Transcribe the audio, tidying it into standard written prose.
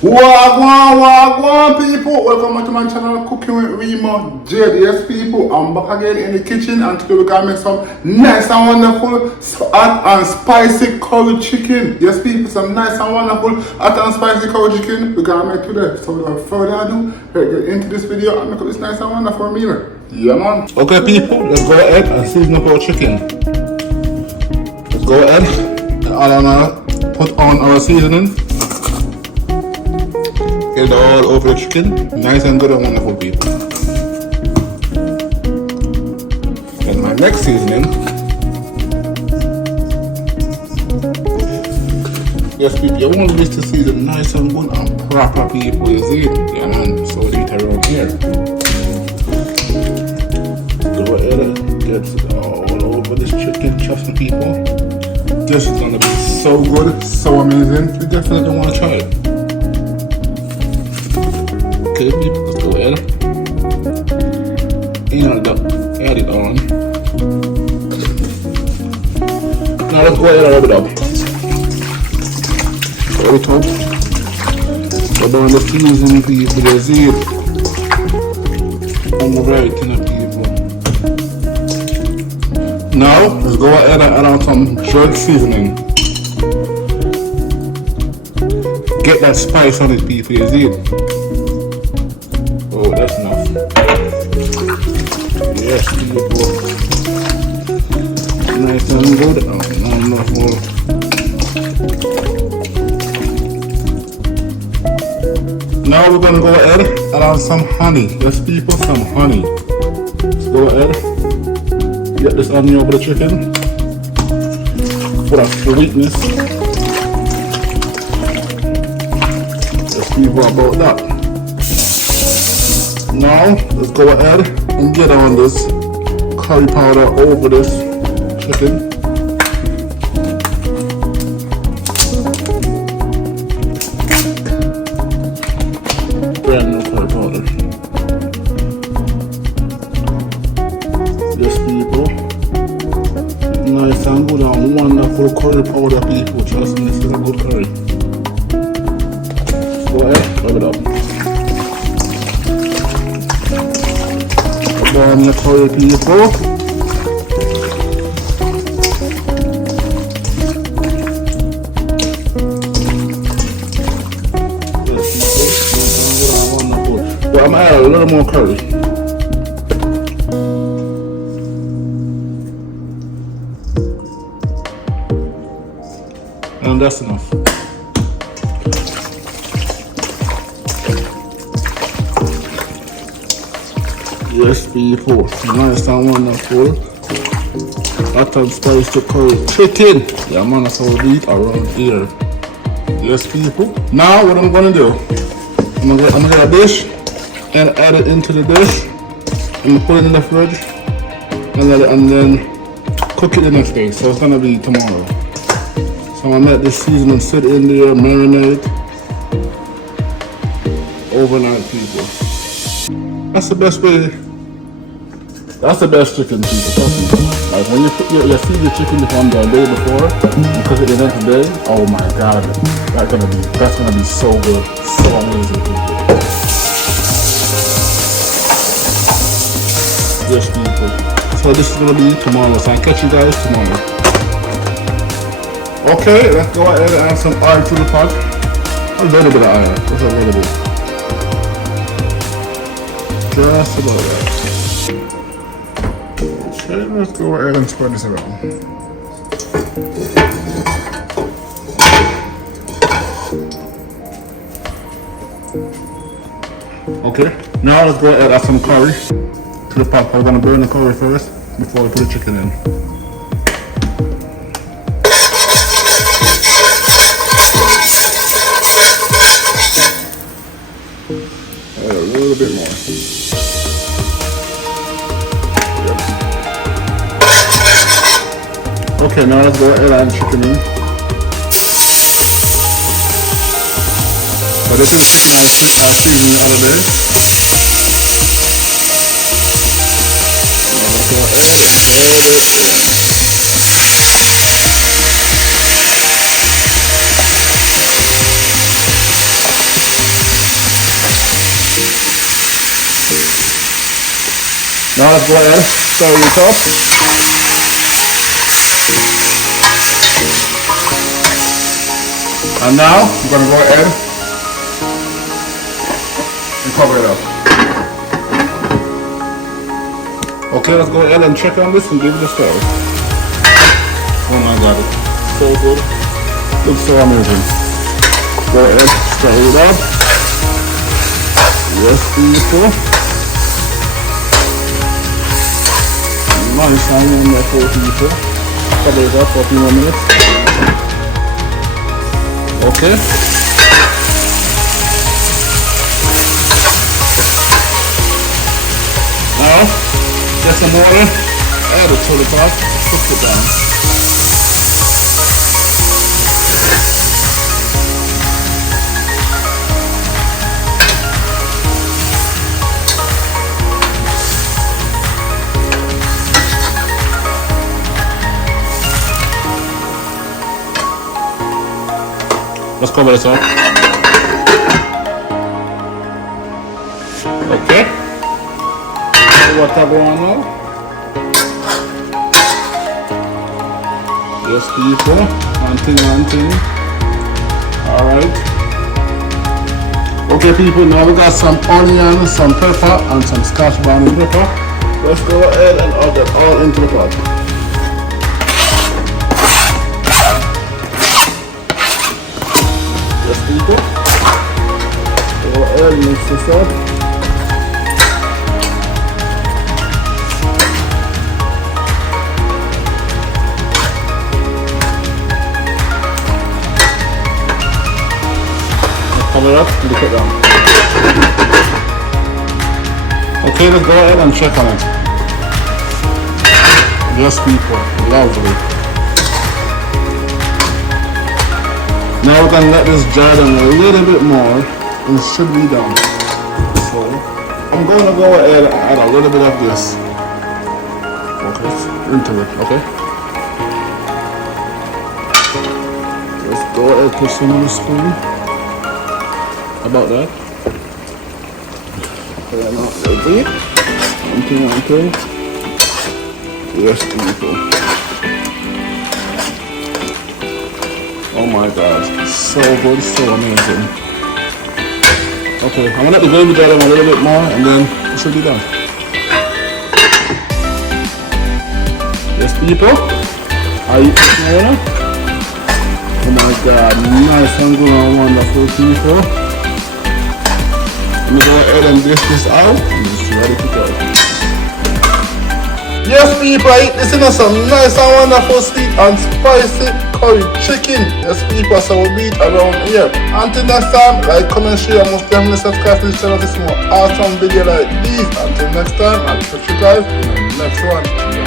Wagwan people, welcome back to my channel Cooking with Remo Jade. Yes people, I'm back again in the kitchen and today we're gonna make some nice and wonderful hot and spicy curry chicken. Yes people, some nice and wonderful hot and spicy curry chicken we're gonna make today. So without further ado, let's get into this video and make up this nice and wonderful meal. Yeah man. Okay people, let's go ahead and season up our chicken. Let's go ahead and put on our seasoning. Get it all over the chicken, nice and good and wonderful people. And my next seasoning, yes people, you want this to season nice and good and proper people, you see it? Yeah man, so eat around here. Go ahead and get it all over this chicken, trust me people. This is gonna be so good, so amazing, you definitely want to try it. Okay, people, let's go ahead and add it on. Now let's go ahead and rub it up. Rub it up. Rub on the seasoning people, you see it. Alright, people. Now let's go ahead and add on some jerk seasoning. Get that spice on it, people, you see it. Oh, that's enough. Yes, people. Nice and good. Oh, not enough more. Now we're gonna go ahead and add on some honey. Yes, people, some honey. Let's go ahead. Get this onion over the chicken. For that sweetness. Yes, people, about that. Now, let's go ahead and get on this curry powder over this chicken. Brand new curry powder. Yes, people. Nice and good and wonderful curry powder, people. Trust me, this is a good curry. Go ahead, rub it up. On the curry people. But I'm gonna add a little more curry. And that's enough. Yes, people, nice and wonderful. Hot and spicy curry chicken. Yeah, man, that's how we eat around here. Yes, people. Now, what I'm gonna do, I'm gonna get a dish and add it into the dish. I'm gonna put it in the fridge and then cook it the next day. So it's gonna be tomorrow. So I'm gonna let this seasoning sit in there, marinate overnight, people. That's the best way. That's the best chicken, people. Trust me. Like when you put you feed your chicken from the day before, you cook it the next day. Oh my God, that's gonna be so good, so amazing, people. Yes, people. So this is gonna be tomorrow. So I'll catch you guys tomorrow. Okay, let's go ahead and add some oil to the pot. A little bit of oil, just a little bit. Just about that. Okay, let's go ahead and spread this around. Okay, now let's go ahead and add some curry to the pot. We're gonna burn the curry first before we put the chicken in. Add a little bit more. Okay, now let's go ahead and add chicken in. So this is our seasoning out of there. Let's go ahead and add it in. Now let's go ahead, stir it up. And now we're gonna go ahead and cover it up. Okay, let's go ahead and check on this and give it a stir. Oh my god, it's so good. Looks so amazing. Go ahead, stir it up. Yes, people. Nice and warm there for people. Cover it up for a few more minutes. Okay. Now, get some water, add it to the pot, cook it down. Let's cover this up. Okay. Water going now. Yes, people. One thing. Alright. Okay, people, now we got some onion, some pepper, and some scotch bonnet pepper. Let's go ahead and add that all into the pot. Yes, people. Go ahead and mix this up. Cover it up and put it down. Okay, let's go ahead and check on it. Yes, people, lovely. Now we're gonna let this dry down a little bit more and it should be done. So I'm gonna go ahead and add a little bit of this. Okay, into it, okay? Let's go ahead and put some on the spoon. About that. Okay. Yes, people. Oh my god, so good, so amazing. Okay, I'm gonna let the gravy dry down a little bit more and then it should be done. Yes, people. Are you eating? Oh my god, nice and good and wonderful, people. I'm gonna go ahead and dish this out and it's ready to go. Yes, people, I eat this in some nice and wonderful sweet and spicy curry chicken. Yes, people, so we'll meet around here. Until next time, like, comment, share, and most definitely subscribe to this channel for some more awesome video like these. Until next time, I'll catch you guys in the next one.